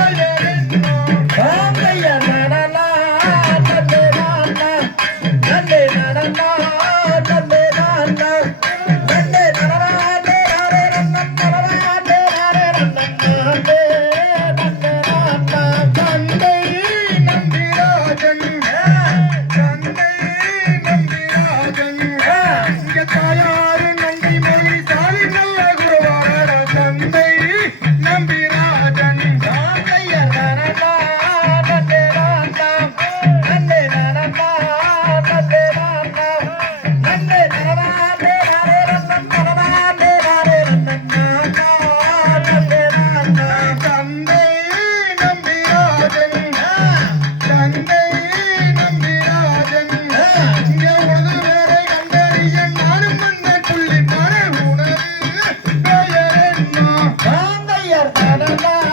Hallelujah. என்ன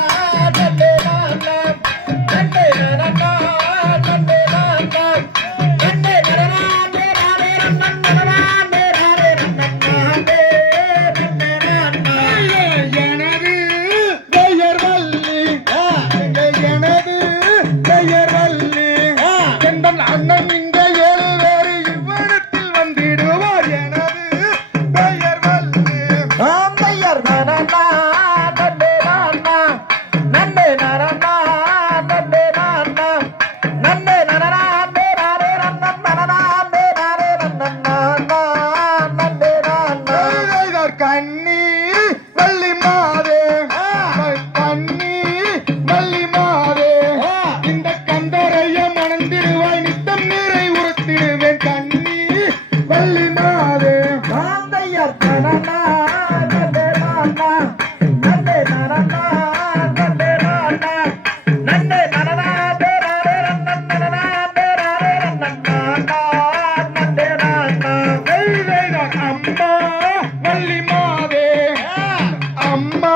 கண்ணி